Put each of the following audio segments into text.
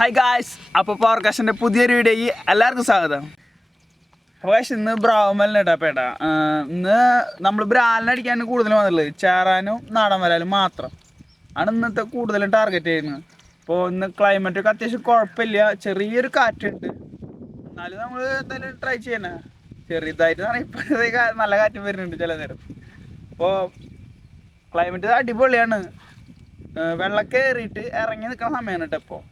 Hi guys, അപ്പോൾ പവർകാസ്റ്റിൻ്റെ പുതിയൊരു വീഡിയോയ്ക്ക് എല്ലാവർക്കും സ്വാഗതം. അപ്പോൾ ഗായ്സ്, ഇന്ന് ബ്രാവ്മലിന് കേട്ടാ ഇന്ന് നമ്മൾ ബ്രാലിനടിക്കാണ് കൂടുതലും വന്നുള്ളത്. ചേറാനും നാടൻ വരാലും മാത്രം ആണ് ഇന്നത്തെ കൂടുതലും ടാർഗറ്റ് ചെയ്യുന്നത്. അപ്പോൾ ഇന്ന് ക്ലൈമറ്റൊക്കെ അത്യാവശ്യം കുഴപ്പമില്ല, ചെറിയൊരു കാറ്റുണ്ട്. എന്നാലും നമ്മൾ എന്തായാലും ട്രൈ ചെയ്യണേ. ചെറിയതായിട്ട് ഇപ്പോഴത്തെ നല്ല കാറ്റും വരുന്നുണ്ട് ചില നേരം. അപ്പോൾ ക്ലൈമറ്റ് അടിപൊളിയാണ്. വെള്ളം കയറിയിട്ട് ഇറങ്ങി നിൽക്കുന്ന സമയമാണ് കേട്ടോ ഇപ്പോൾ.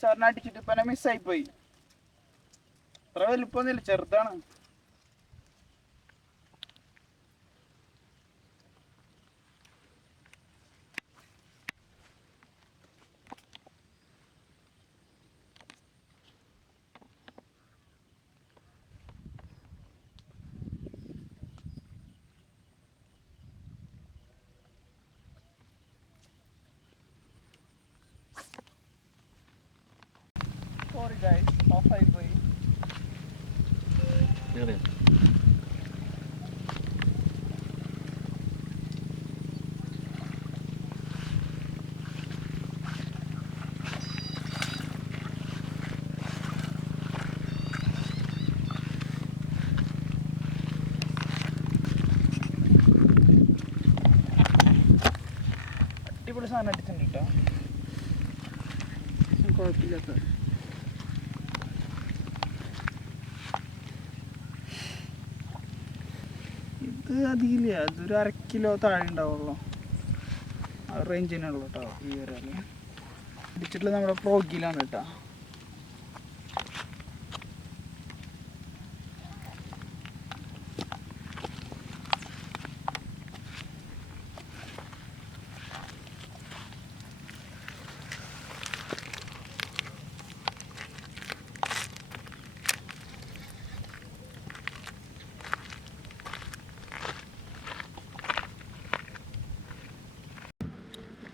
സാറിനെ അടിച്ചിട്ട് ഇപ്പം മിസ്സായിപ്പോയി. അത്ര വലിപ്പമൊന്നുമില്ല, ചെറുതാണ്. Sorry guys, off-side പോയി. അടിപൊളി സാധനം അടിച്ചിട്ടുണ്ട് കേട്ടോ, കുഴപ്പമില്ലാത്ത. ഇത് അധികമില്ല, അതൊരു 1/2 കിലോ താഴെ ഉണ്ടാവുള്ളൂ. ആ റേഞ്ചിനുള്ളൂ കേട്ടോ ഈ വരാല്. അടിച്ചിട്ടുള്ളത് നമ്മുടെ പ്രോഗിലാണ് കേട്ടോ.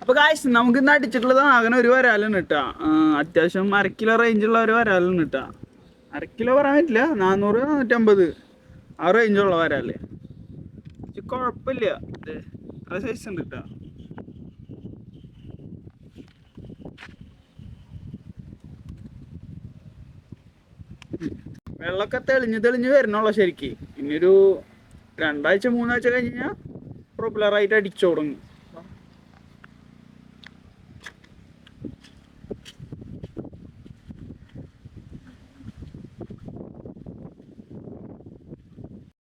അപ്പോൾ ഗായ്സ്, നമുക്ക് ഇന്ന് അടിച്ചിട്ടുള്ളത് അങ്ങനെ ഒരു വരാലാണ് കേട്ടോ. അത്യാവശ്യം 1/2 കിലോ റേഞ്ചുള്ള ഒരു വരാലാണ് കേട്ടോ. 1/2 കിലോ പറയാൻ പറ്റില്ല, 400 450 ആ റേഞ്ചുള്ള വരാല്. കുഴപ്പമില്ല, അത്ര സൈസ് ഉണ്ട് കേട്ടോ. വെള്ളമൊക്കെ തെളിഞ്ഞ് വരണുള്ളൂ ശരിക്ക്. ഇനിയൊരു 2 ആഴ്ച 3 ആഴ്ച കഴിഞ്ഞ് കഴിഞ്ഞാൽ പ്രോപ്പറായിട്ട് അടിച്ചു തുടങ്ങും.